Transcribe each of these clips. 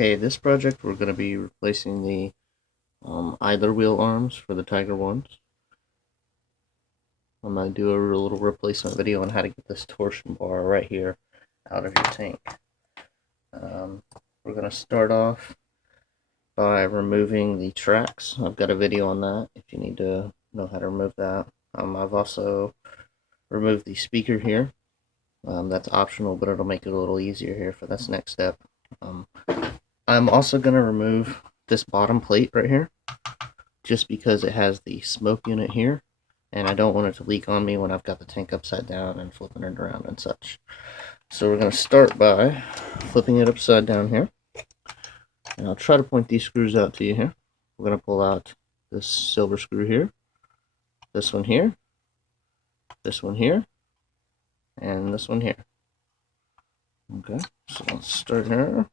Okay, this project we're going to be replacing the idler wheel arms for the Tiger ones. I'm going to do a little replacement video on how to get this torsion bar right here out of your tank. We're going to start off by removing the tracks. I've got a video on that if you need to know how to remove that. I've also removed the speaker here. That's optional, but it'll make it a little easier here for this next step. I'm also going to remove this bottom plate right here, just because it has the smoke unit here, and I don't want it to leak on me when I've got the tank upside down and flipping it around and such. So we're going to start by flipping it upside down here, and I'll try to point these screws out to you here. We're going to pull out this silver screw here, this one here, this one here, and this one here. Okay, so let's start here.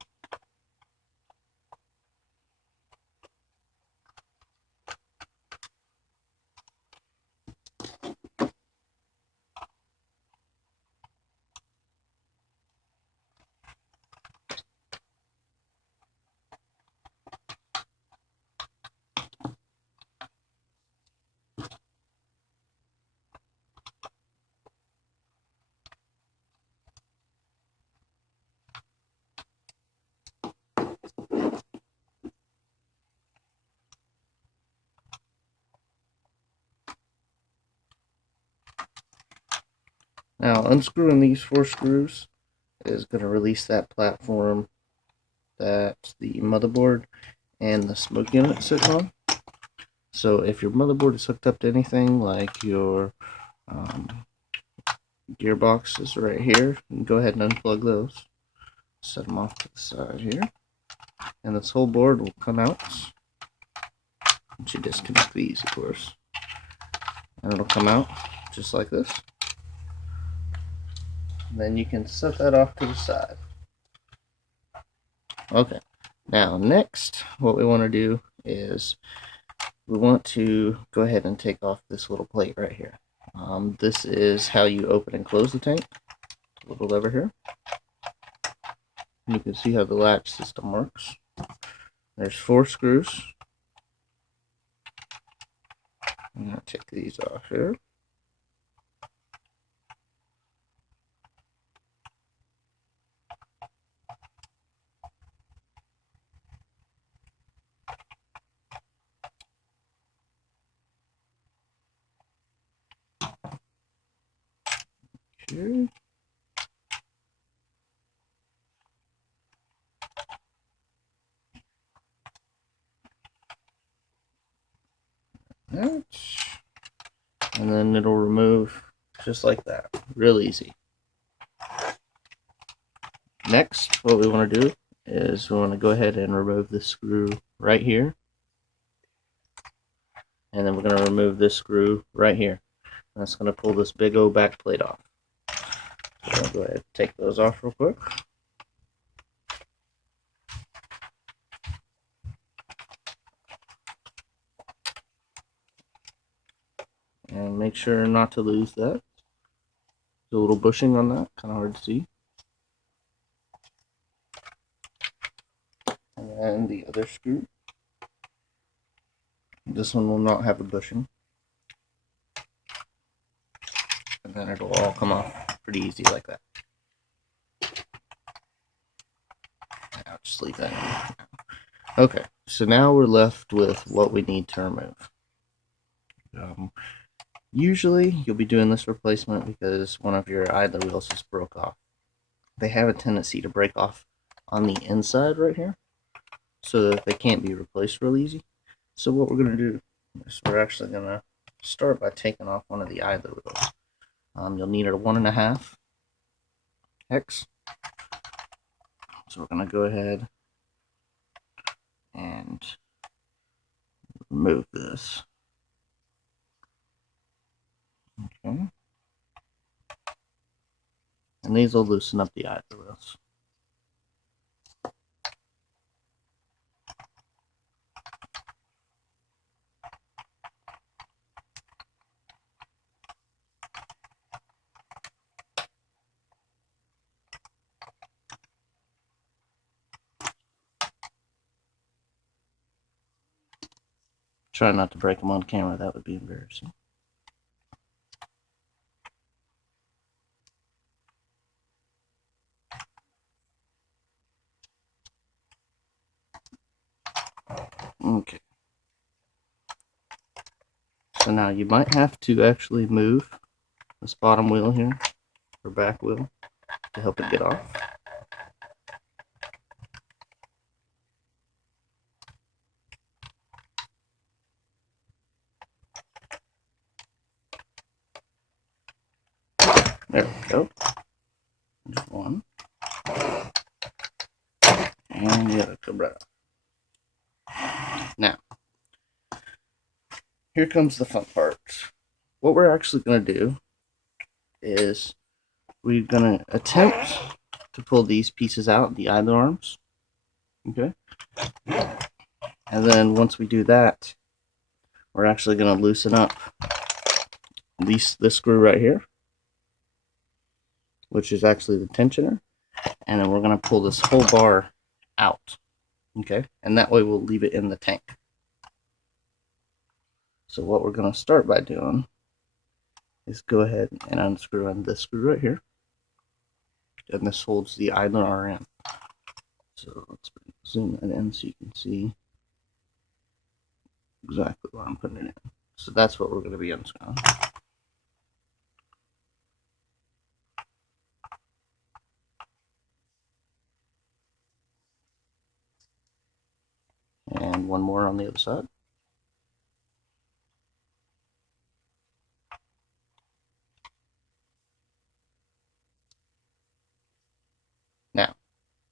Now, unscrewing these 4 screws is going to release that platform that the motherboard and the smoke unit sit on. So if your motherboard is hooked up to anything like your gearbox is right here, you can go ahead and unplug those. Set them off to the side here. And this whole board will come out. Once you disconnect these, of course. And it'll come out just like this. And then you can set that off to the side. Okay, now next what we want to do is we want to go ahead and take off this little plate right here. This is how you open and close the tank. Little lever here. And you can see how the latch system works. There's 4 screws. I'm going to take these off here. Okay. That. And then it'll remove just like that. Real easy. Next, what we want to do is we want to go ahead and remove this screw right here. And then we're going to remove this screw right here. And that's going to pull this big old back plate off. So I'll go ahead and take those off real quick. And make sure not to lose that. There's a little bushing on that, kind of hard to see. And then the other screw. This one will not have a bushing. And then it'll all come off pretty easy like that. I'll just leave that in. Okay, so now we're left with what we need to remove. Usually you'll be doing this replacement because one of your idler wheels just broke off. They have a tendency to break off on the inside right here, so that they can't be replaced real easy. So what we're going to do is we're actually going to start by taking off one of the idler wheels. You'll need a 1.5 hex. So we're going to go ahead and remove this. Okay. And these will loosen up the idler wheels. Try not to break them on camera, that would be embarrassing. Okay. So now you might have to actually move this bottom wheel here, or back wheel, to help it get off. There we go. Just one. And the other come right off. Now, here comes the fun part. What we're actually going to do is we're going to attempt to pull these pieces out, the idler arms. Okay? And then once we do that, we're actually going to loosen up at least this screw right here, which is actually the tensioner. And then we're going to pull this whole bar out. Okay? And that way we'll leave it in the tank. So what we're going to start by doing is go ahead and unscrew on this screw right here. And this holds the idler arm in. So let's zoom that in so you can see exactly where I'm putting it in. So that's what we're going to be unscrewing. And one more on the other side. Now,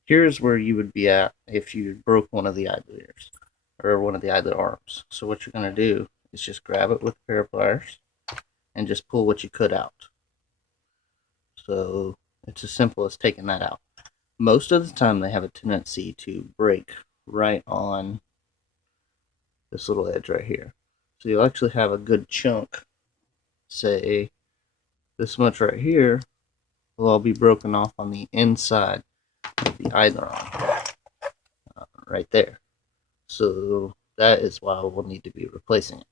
here's where you would be at if you broke one of the idler ears, or one of the idler arms. So what you're going to do is just grab it with a pair of pliers and just pull what you could out. So it's as simple as taking that out. Most of the time they have a tendency to break right on this little edge right here. So you'll actually have a good chunk, say this much right here, will all be broken off on the inside of the idler arm, right there. So that is why we'll need to be replacing it.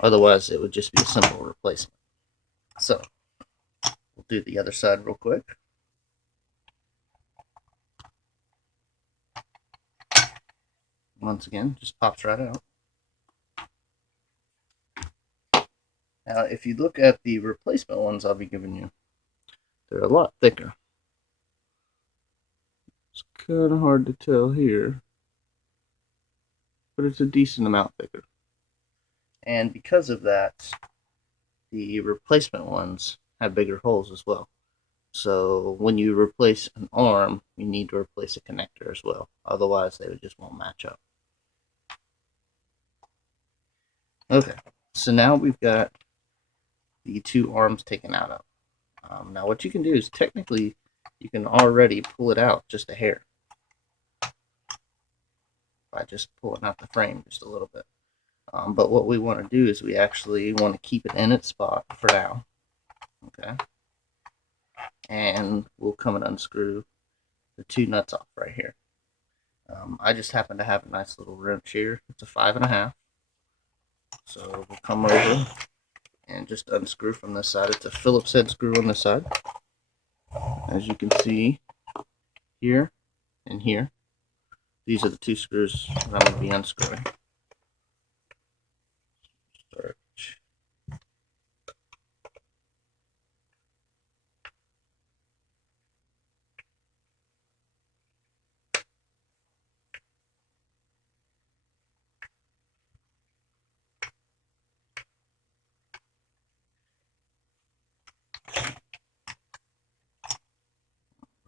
Otherwise, it would just be a simple replacement. So we'll do the other side real quick. Once again, just pops right out. Now, if you look at the replacement ones I'll be giving you, they're a lot thicker. It's kind of hard to tell here, but it's a decent amount thicker. And because of that, the replacement ones have bigger holes as well. So when you replace an arm, you need to replace a connector as well. Otherwise, they just won't match up. Okay, so now we've got the two arms taken out of. Now what you can do is technically you can already pull it out just a hair by just pulling out the frame just a little bit. But what we want to do is we actually want to keep it in its spot for now. Okay, and we'll come and unscrew the two nuts off right here. I just happen to have a nice little wrench here. It's a 5.5. So we'll come over and just unscrew from this side. It's a Phillips head screw on this side. As you can see here and here, these are the two screws that I'm going to be unscrewing. Start.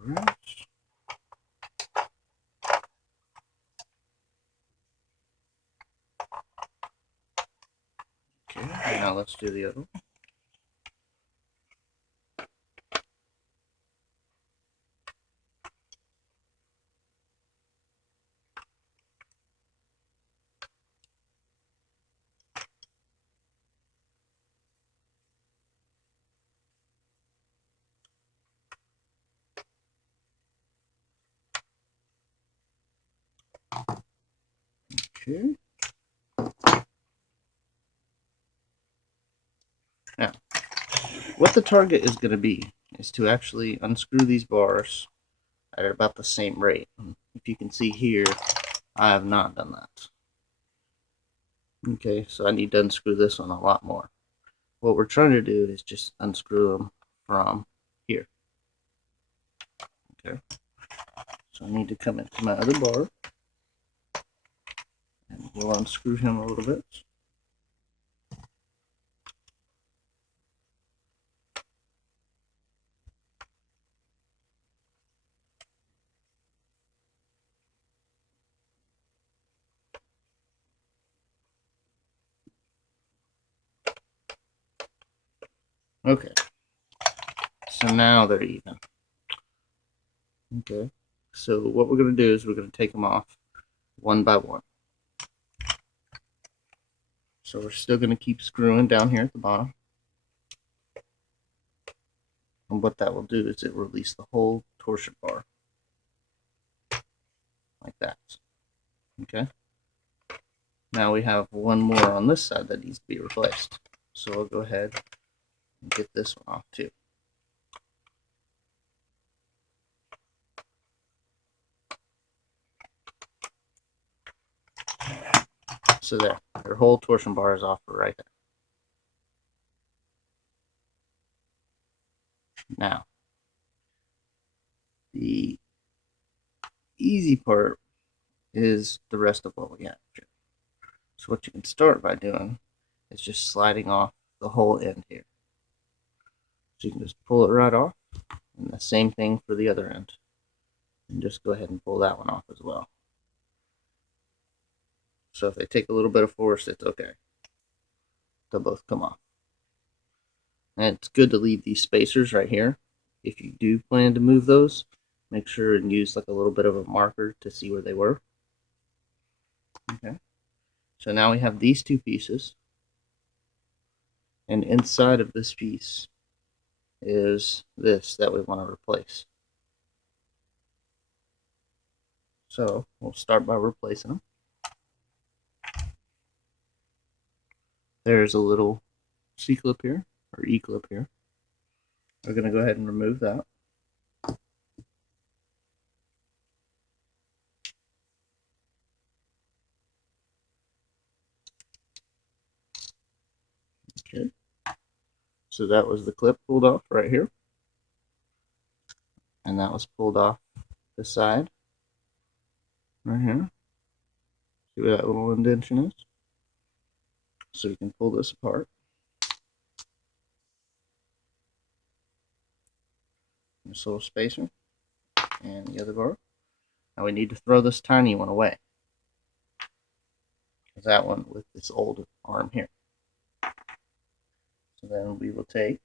Right. Okay, now let's do the other one. Okay. Now, what the target is going to be is to actually unscrew these bars at about the same rate. If you can see here, I have not done that. Okay, so I need to unscrew this one a lot more. What we're trying to do is just unscrew them from here. Okay, so I need to come into my other bar and we'll unscrew him a little bit. Okay, so now they're even. Okay, so what we're going to do is we're going to take them off one by one. So we're still going to keep screwing down here at the bottom. And what that will do is it will release the whole torsion bar. Like that. Okay. Now we have one more on this side that needs to be replaced. So we'll go ahead and get this one off too. So there, their whole torsion bar is off right there. Now, the easy part is the rest of what we have here. So what you can start by doing is just sliding off the whole end here. So you can just pull it right off, and the same thing for the other end. And just go ahead and pull that one off as well. So if they take a little bit of force, it's okay. They'll both come off. And it's good to leave these spacers right here. If you do plan to move those, make sure and use like a little bit of a marker to see where they were. Okay. So now we have these two pieces. And inside of this piece is this that we want to replace. So we'll start by replacing them. There's a little C-clip here, or E-clip here. We're going to go ahead and remove that. Okay. So that was the clip pulled off right here. And that was pulled off the side. Right here. See where that little indentation is? So you can pull this apart. This little spacer and the other bar. Now we need to throw this tiny one away. That one with this old arm here. So then we will take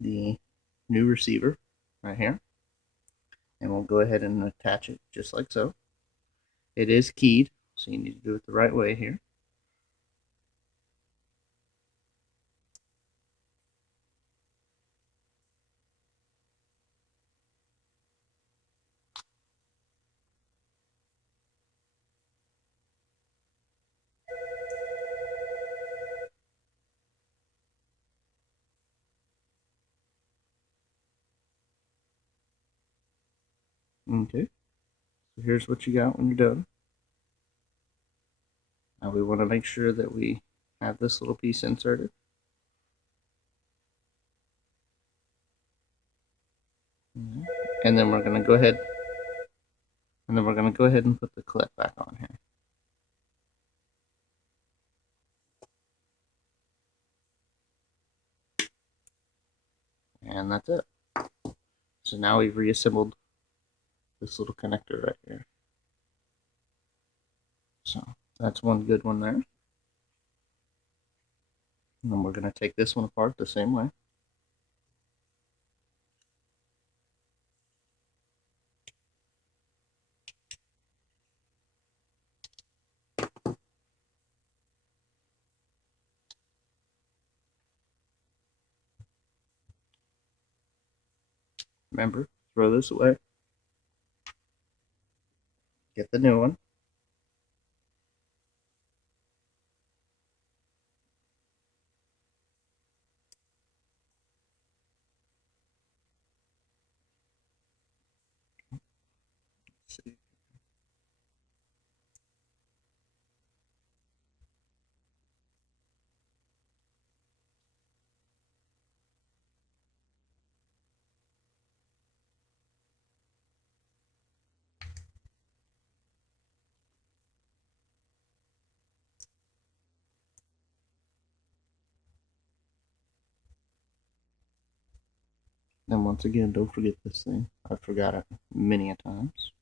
the new receiver right here and we'll go ahead and attach it just like so. It is keyed, so you need to do it the right way here. Okay, so here's what you got when you're done. Now we want to make sure that we have this little piece inserted. And then we're going to go ahead and put the clip back on here. And that's it. So now we've reassembled this little connector right here. So that's one good one there. And then we're going to take this one apart the same way. Remember, throw this away. Get the new one. see. And once again, don't forget this thing. I forgot it many a times.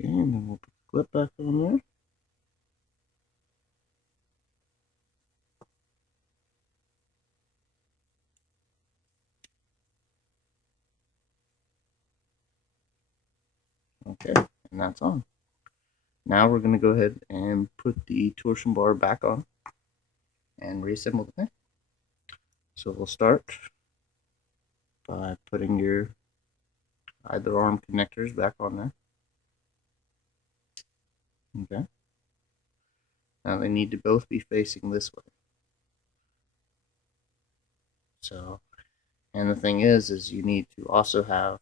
Okay, and then we'll put the clip back on there. Okay, and that's on. Now we're going to go ahead and put the torsion bar back on and reassemble the thing. So we'll start by putting your either arm connectors back on there. Okay. Now they need to both be facing this way. So, and the thing is you need to also have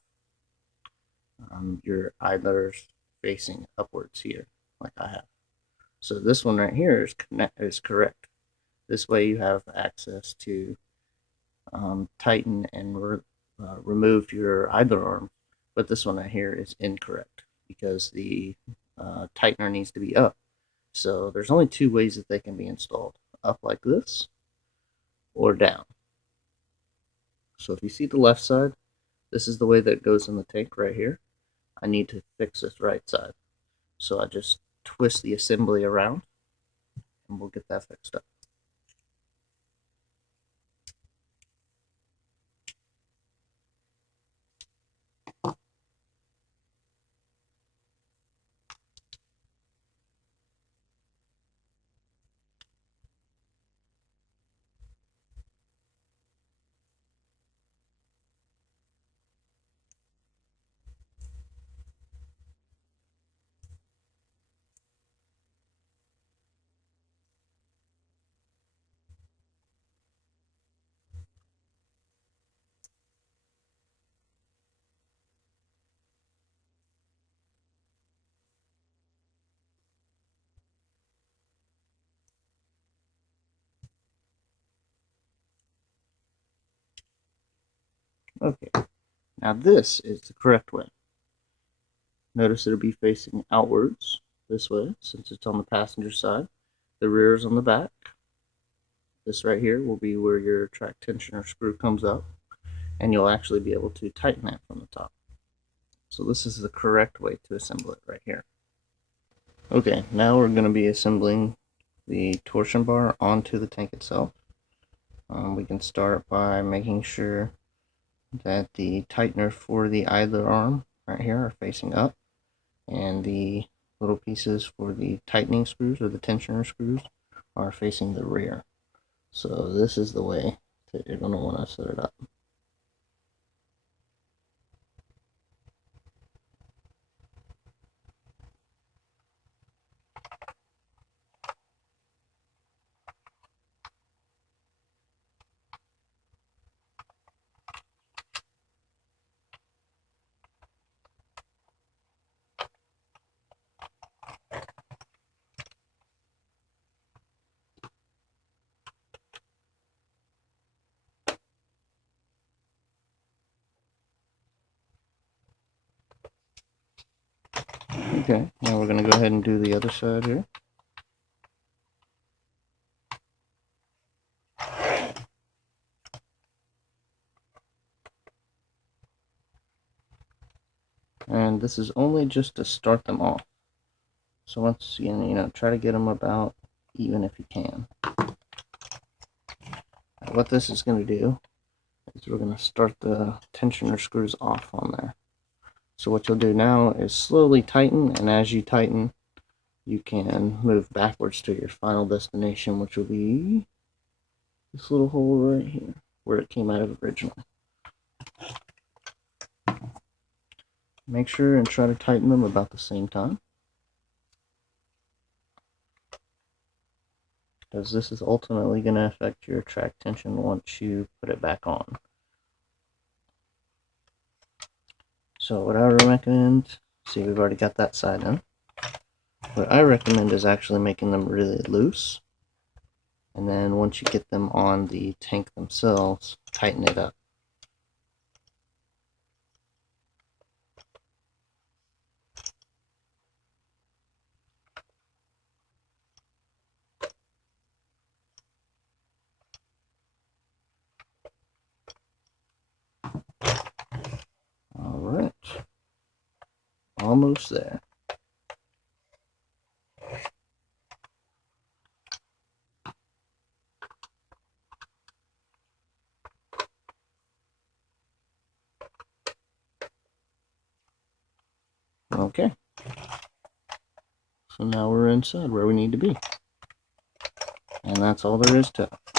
your idlers facing upwards here, like I have. So this one right here is correct. This way you have access to tighten and remove your idler arm, but this one right here is incorrect because the tightener needs to be up. So there's only two ways that they can be installed: up like this or down. So if you see the left side, this is the way that it goes in the tank right here. I need to fix this right side. So I just twist the assembly around and we'll get that fixed up. Okay, now this is the correct way. Notice it'll be facing outwards this way since it's on the passenger side. The rear is on the back. This right here will be where your track tensioner screw comes up, and you'll actually be able to tighten that from the top. So this is the correct way to assemble it right here. Okay, now we're going to be assembling the torsion bar onto the tank itself. We can start by making sure that the tightener for the idler arm right here are facing up, and the little pieces for the tightening screws or the tensioner screws are facing the rear. So this is the way that you're going to want to set it up. Okay, now we're going to go ahead and do the other side here. And this is only just to start them off. So once again, try to get them about even if you can. Now what this is going to do is we're going to start the tensioner screws off on there. So what you'll do now is slowly tighten, and as you tighten, you can move backwards to your final destination, which will be this little hole right here, where it came out of originally. Make sure and try to tighten them about the same time. because this is ultimately going to affect your track tension once you put it back on. So what I recommend, see, we've already got that side in. What I recommend is actually making them really loose, and then once you get them on the tank themselves, tighten it up. Alright, almost there. Okay, so now we're inside where we need to be, and that's all there is to it.